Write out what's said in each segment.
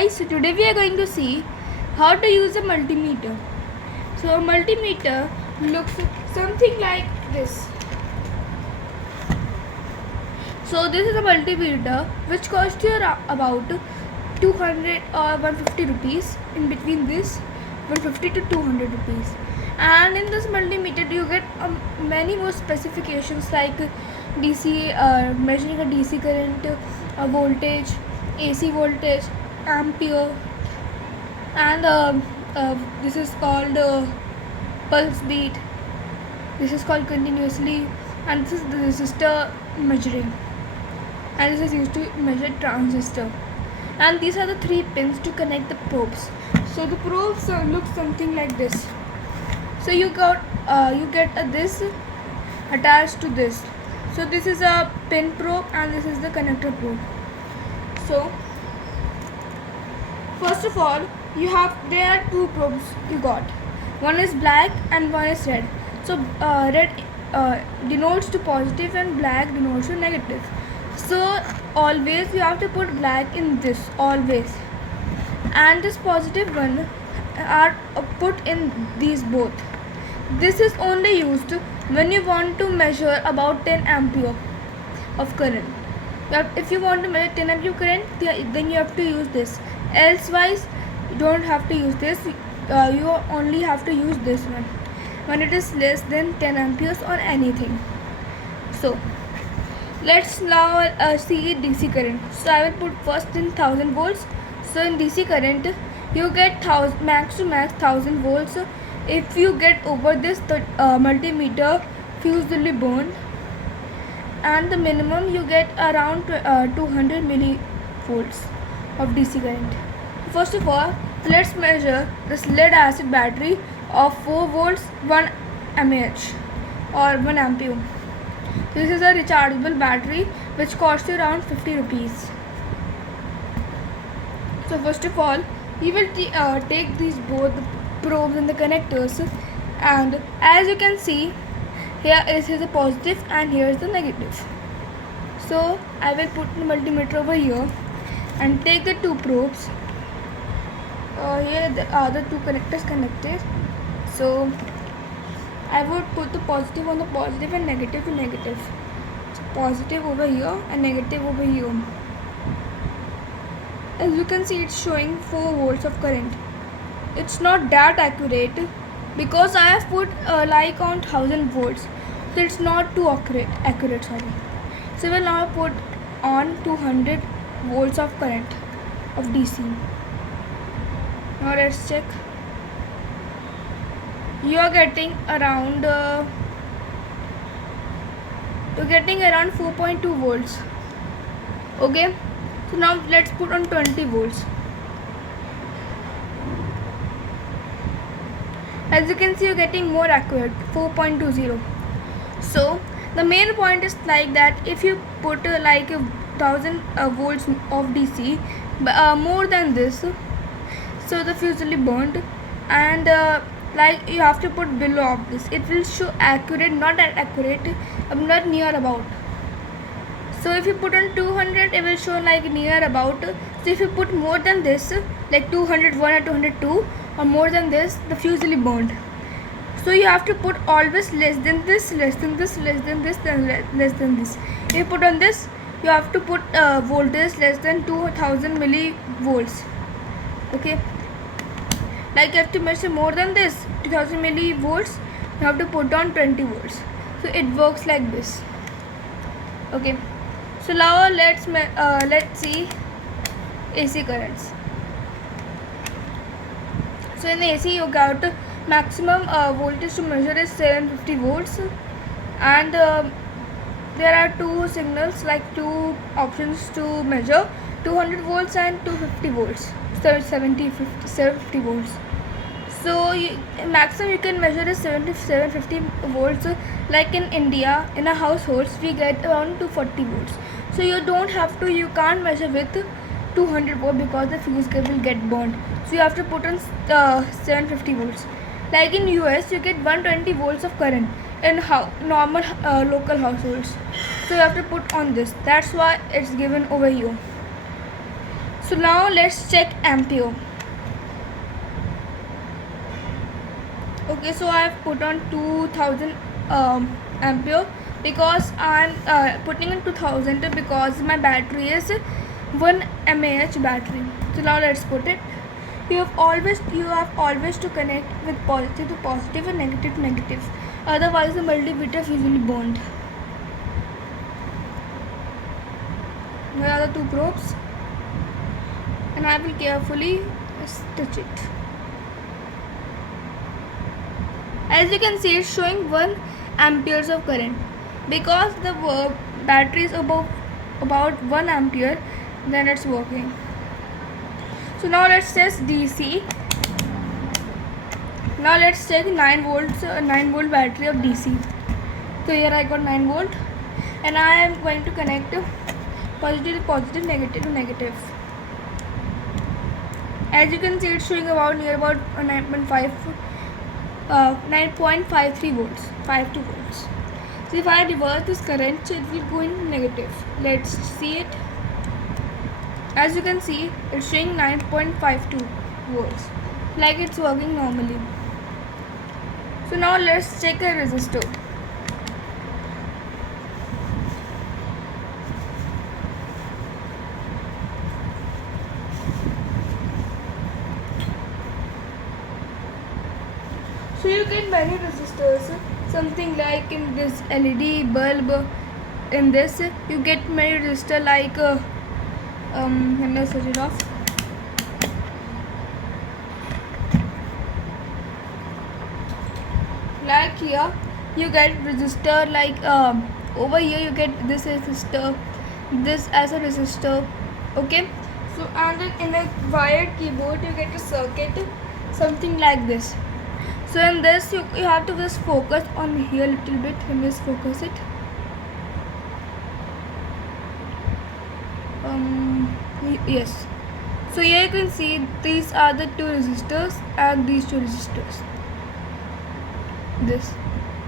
guys, so today we are going to see how to use a multimeter. So a multimeter looks something like this. So this is a multimeter which costs you about 200 or 150 rupees, in between this 150 to 200 rupees. And in this multimeter you get many more specifications like DC, measuring a DC current, a voltage, AC voltage, ampere, and this is called pulse beat, this is called continuously, and this is the resistor measuring, and this is used to measure transistor. And these are the 3 pins to connect the probes. So the probes look something like this. So you get this attached to this. So this is a pin probe and this is the connector probe. So first of all, there are 2 probes you got. One is black and one is red. So red denotes to positive and black denotes to negative. So always you have to put black in this, always, and this positive one are put in these both. This is only used when you want to measure about 10 ampere of current. If you want to measure 10 ampere current, then you have to use this. Elsewise, you don't have to use this. You only have to use this one when it is less than 10 amperes or anything. So let's now see DC current. So I will put first in 1000 volts. So in DC current you get max to max 1000 volts. If you get over this, the multimeter fuse will be burned, and the minimum you get around 200 millivolts of DC current. First of all, let's measure this lead acid battery of 4 volts 1 mAh or 1 ampere. This is a rechargeable battery which costs you around 50 rupees. So first of all, you will take these both probes and the connectors, and as you can see, here is the positive and here is the negative. So I will put the multimeter over here and take the 2 probes. Here are the 2 connectors connected. So I would put the positive on the positive and negative to negative. So positive over here and negative over here. As you can see, it's showing 4 volts of current. It's not that accurate because I have put like on 1000 volts, so it's not too accurate. So we'll now put on 200 volts of current of DC. Now let's check. You are getting around 4.2 volts. Okay, so now let's put on 20 volts. As you can see, you're getting more accurate, 4.20. So the main point is like that if you put like 1000 volts of DC, more than this, so the fuse will be burnt, and like you have to put below of this. It will show accurate, not that accurate, not near about. So if you put on 200, it will show like near about. So if you put more than this, like 201 or 202 or more than this, the fuse will be burned. So you have to put always less than this, less than this, less than this, then less than this. If you put on this, you have to put voltage less than 2000 millivolts. Okay, like you have to measure more than this 2000 millivolts, you have to put on 20 volts. So it works like this. Okay, so now let's see AC currents. So in AC you got maximum voltage to measure is 750 volts, and there are 2 signals, like 2 options to measure, 200 volts and 250 volts. So 750 volts. So maximum you can measure is 750 volts. Like in India, in a households we get around 240 volts. So you can't measure with 200 volts because the fuse will get burned. So you have to put on 750 volts. Like in US, you get 120 volts of current in normal local households. So you have to put on this. That's why it's given over here. So now let's check ampere. Okay, so I have put on 2000 ampere because I'm putting in 2000 because my battery is 1 mAh battery. So now let's put it. You have always to connect with positive to positive and negative to negative. Otherwise, the multimeter is usually burned. Here are the two probes, and I will carefully stitch it. As you can see, it's showing 1 amperes of current. Because the battery is about 1 ampere, then it's working. So now let's test DC. Now let's check 9 volts, 9 volt battery of DC. So here I got 9 volt, and I am going to connect positive to positive, negative to negative. As you can see, it's showing near about 9.53 volts, 52 volts. So if I reverse this current, it will go in negative. Let's see it. As you can see, it's showing 9.52 volts, like it's working normally. So now let's check a resistor. So you get many resistors, something like in this LED bulb. In this you get many resistor like let me switch it off. Like here you get resistor, like over here you get this resistor, this as a resistor. Okay, so and in a wired keyboard you get a circuit, something like this. So in this you have to just focus on here a little bit. Let me just focus it. Yes. So here you can see these are the two resistors and these two resistors. This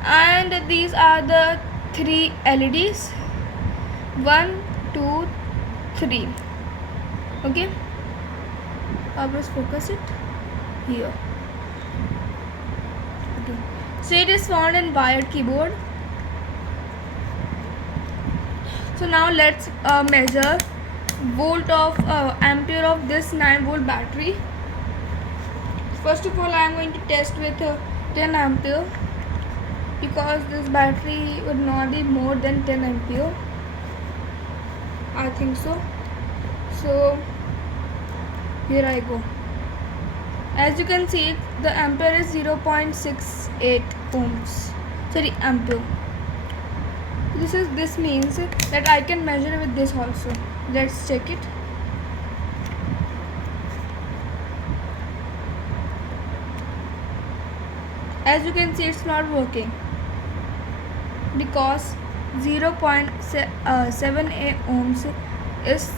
and these are the 3 LEDs. 1, 2, 3. Okay. I'll just focus it here. Okay. So it is found in wired keyboard. So now let's measure volt of ampere of this 9 volt battery. First of all, I am going to test with 10 ampere because this battery would not be more than 10 ampere. I think so. So here I go. As you can see, the ampere is 0.68 ohms. Sorry, ampere. This means that I can measure with this also. Let's check it. As you can see, it's not working because 0.78 ohms is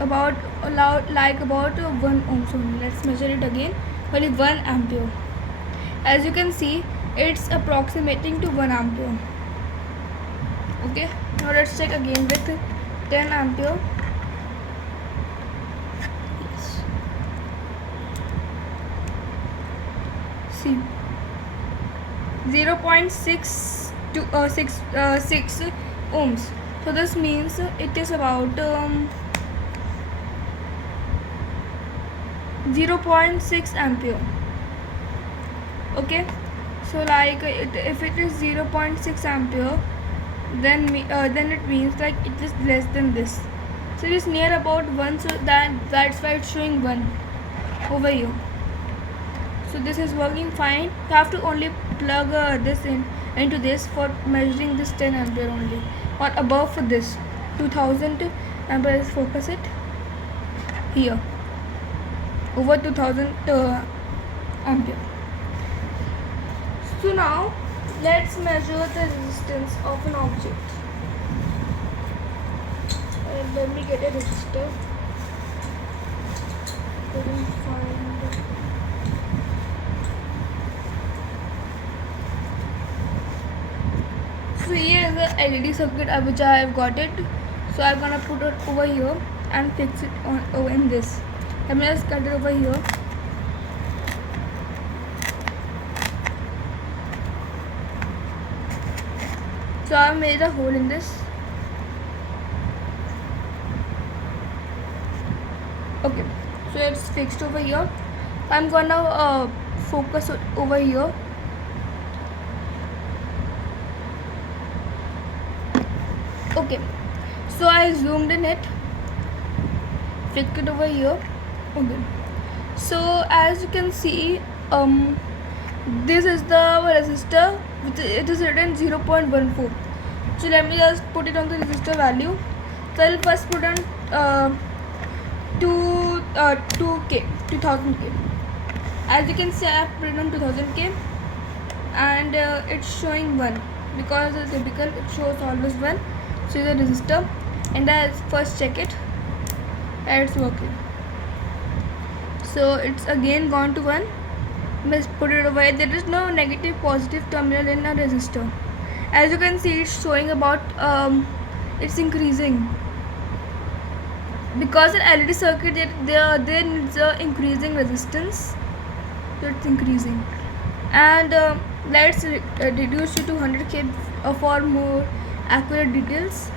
about 1 ohms only. Let's measure it again. Only 1 ampere. As you can see, it's approximating to 1 ampere. Okay, now let's check again with 10 ampere. Yes. See, 0.6 to 6 ohms. So this means it is about 0.6 ampere. Okay, so like if it is 0.6 ampere, then it means like it is less than this. So it is near about 1, so that's why it's showing 1 over here. So this is working fine. You have to only plug this into this for measuring this 10 ampere only, or above for this 2000 ampere. Focus it here over 2000 ampere. So now let's measure the resistance of an object. Let me get a resistor. 500. So here is the LED circuit which I have got it. So I'm gonna put it over here and fix it on in this. Let me just cut it over here. So I made a hole in this. Okay, so it's fixed over here. I'm gonna focus over here. Okay, so I zoomed in it, fixed it over here. Okay, so as you can see, this is the resistor. It is written 0.14. So let me just put it on the resistor value. So I'll first put on 2K, 2000K. As you can see, I have put it on 2000K, and it's showing 1 because it's typical. It shows always 1. So the resistor, and I first check it, and it's working. So it's again gone to 1. Let's put it away. There is no negative positive terminal in a resistor. As you can see, it's showing about it's increasing because an LED circuit there needs increasing resistance, so it's increasing. And let's reduce it to 100K for more accurate details.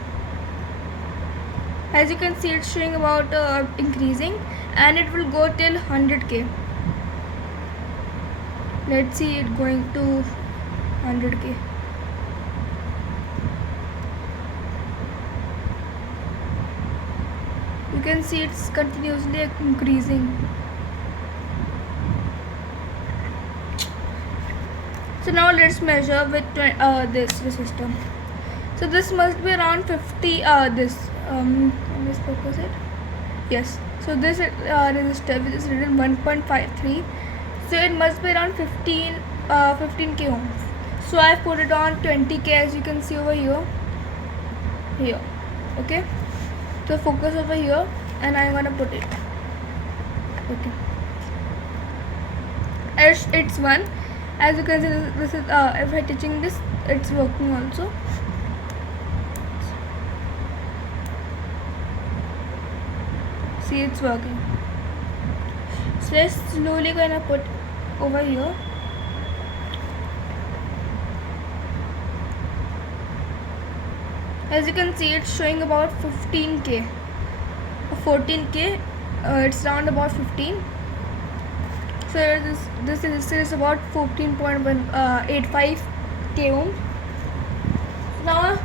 As you can see, it's showing about increasing, and it will go till 100K. Let's see it going to 100K. You can see it's continuously increasing. So now let's measure with this resistor. So this must be around 50. Let me focus it. Yes. So this resistor, which is written 1.53. So it must be around 15k ohms. So I put it on 20k, as you can see over here. Here. Okay. So focus over here, and I'm gonna put it. Okay. It's 1. As you can see, this is if I'm touching this, it's working also. See, it's working. So let's slowly gonna put over here. As you can see, it's showing about 15k or 14k. It's around about 15. So this resistor is about 14.185k ohms. Now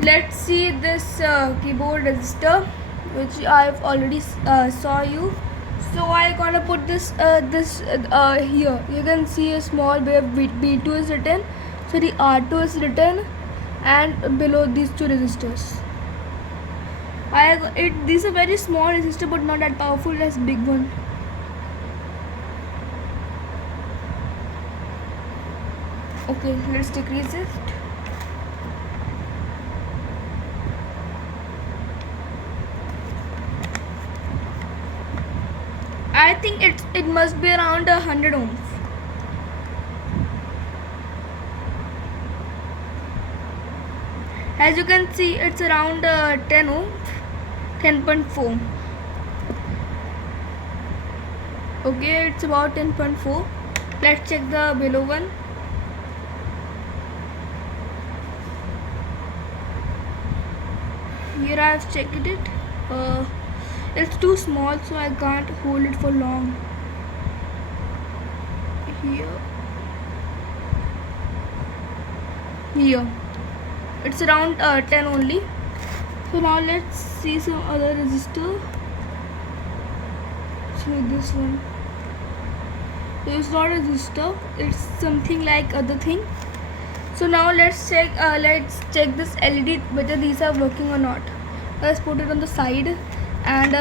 let's see this keyboard resistor, which I've already saw you. So I'm gonna put this here. You can see a small where B2 is written, so the R2 is written, and below these two resistors. These are very small resistor, but not that powerful as big one. Okay, let's decrease it. I think it must be around 100 ohms. As you can see, it's around 10 ohms, 10.4. Okay, it's about 10.4. Let's check the below one. Here I have checked it. It's too small, so I can't hold it for long. Here it's around 10 only. So now let's see some other resistor. So this one, it's not a resistor, it's something like other thing. So now let's check this LED whether these are working or not. Let's put it on the side and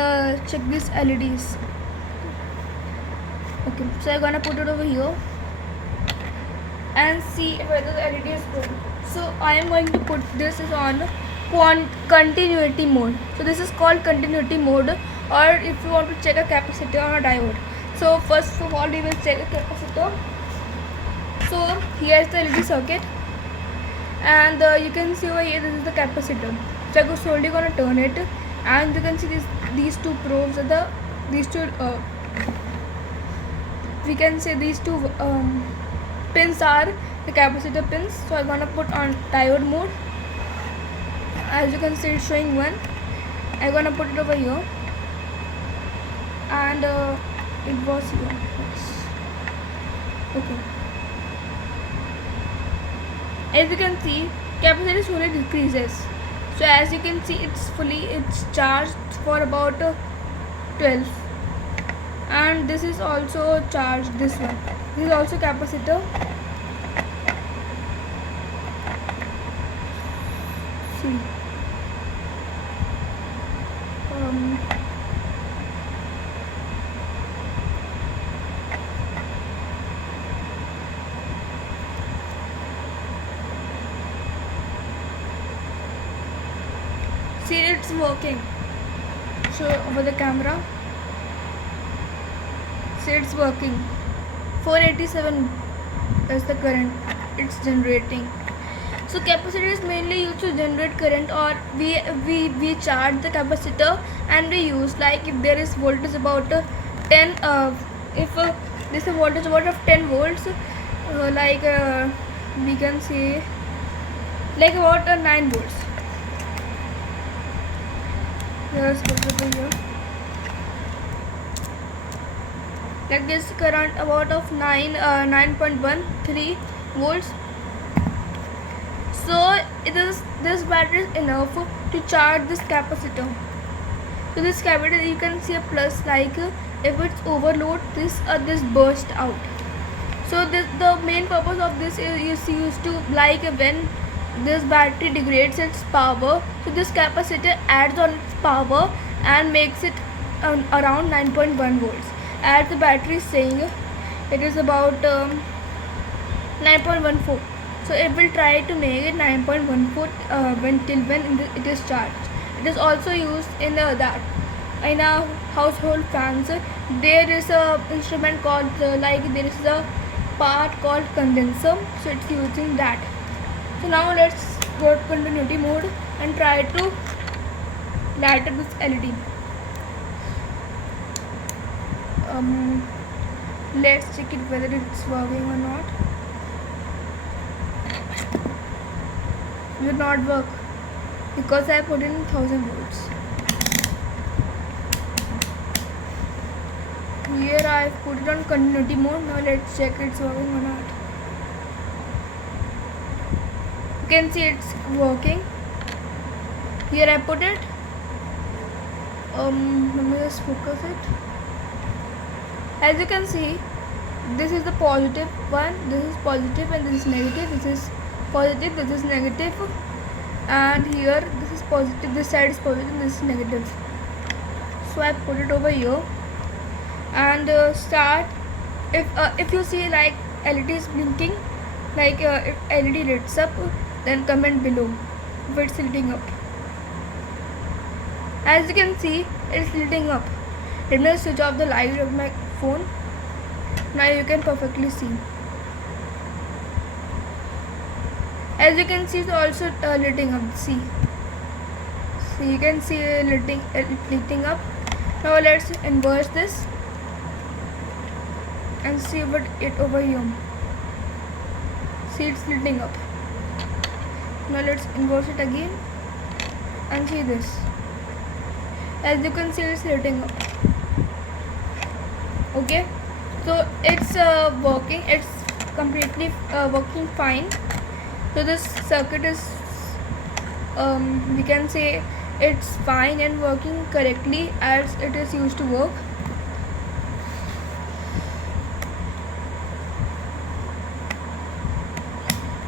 check these LEDs. Okay, so I'm gonna put it over here and see whether the LED is good. So I am going to put this on continuity mode. So this is called continuity mode, or if you want to check a capacitor or a diode. So first of all, we will check a capacitor. So here is the LED circuit, and you can see over here this is the capacitor. So I'm slowly gonna turn it, and you can see these two probes are the these two we can say these two pins are the capacitor pins. So I'm gonna put on diode mode. As you can see, it's showing 1. I'm gonna put it over here, and it was here. Yes. Okay. As you can see, capacitor slowly decreases. So as you can see, it's charged for about 12, and this is also charged. This one, this is also capacitor. See, see, it's working. Show over the camera. See, it's working. 487 is the current it's generating. So capacitor is mainly used to generate current, or we charge the capacitor and we use, like if there is voltage about 10 if this is voltage about of 10 volts, we can say like about 9 volts. Here's over here. Like this current about of 9.13 volts. So this battery is enough to charge this capacitor. So this capacitor, you can see a plus, like if it's overload, this burst out. So the main purpose of this is used to, like when this battery degrades its power, so this capacitor adds on its power and makes it around 9.1 volts. As the battery is saying, it is about 9.14. So it will try to make it 9.14 when it is charged. It is also used in in a household fans. There is a instrument called there is a part called condenser. So it's using that. So now let's go to continuity mode and try to light up this LED. Let's check it whether it's working or not. It will not work because I put in 1000 volts. Here I put it on continuity mode. Now let's check it's working or not. You can see it's working. Here I put it. Let me just focus it. As you can see, this is the positive one, this is positive, and this is negative. This is positive, this is negative, and here this is positive, this side is positive, this is negative. So I put it over here and start. If you see like LED is blinking, like if LED lights up, then comment below if it's lighting up. As you can see, it's lighting up. Let me switch off the light of my phone. Now you can perfectly see. As you can see, it's also lighting up. See, so you can see lighting up. Now let's inverse this and see what it over here. See, it's lighting up. Now let's inverse it again and see this. As you can see, it's lighting up. Okay, so it's working. It's completely working fine. So this circuit is we can say it's fine and working correctly as it is used to work.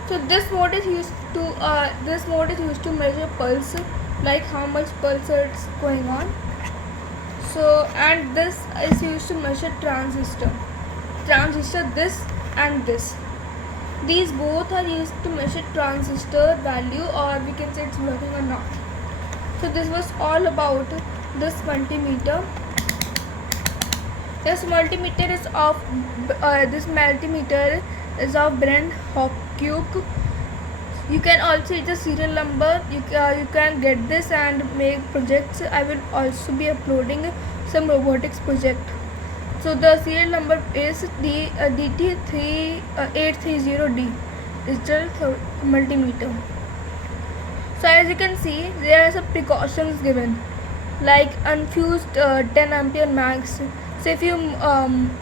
So this mode is used to measure pulse, like how much pulse it's going on. So, and this is used to measure transistor, this and this. These both are used to measure transistor value, or we can say it's working or not. So this was all about this multimeter. This multimeter is of brand Hawk. You can also use the serial number. You can get this and make projects. I will also be uploading some robotics project. So the serial number is DT3830D, digital multimeter. So as you can see, there are some precautions given, like unfused 10 ampere max. So if you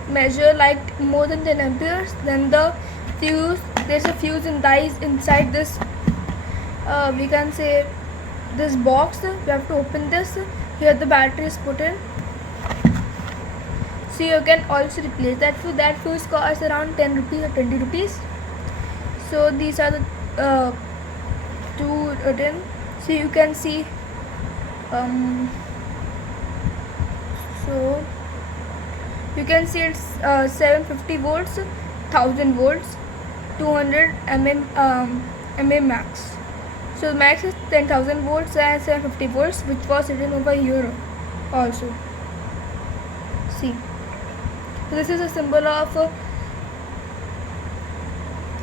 measure like more than 10 amperes, then there's a fuse in dies inside this, we can say, this box. We have to open this. Here the battery is put in. So you can also replace that fuse. That fuse costs around 10 rupees or 20 rupees. So these are the two written. So you can see, so you can see it's 750 volts, 1000 volts, 200 mm max. So max is 10,000 volts and 750 volts, which was written over here also. See, so this is a symbol of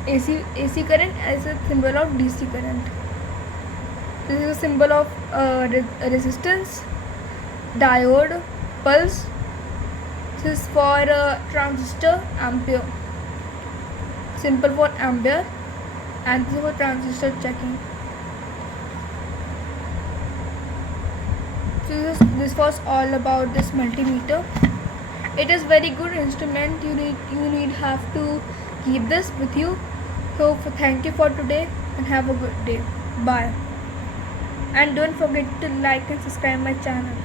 AC current as a symbol of DC current. This is a symbol of resistance, diode, pulse. This is for transistor, ampere, simple for ampere, and this is for transistor checking. So this was all about this multimeter. It is very good instrument. You need have to keep this with you. So thank you for today and have a good day. Bye. And don't forget to like and subscribe my channel.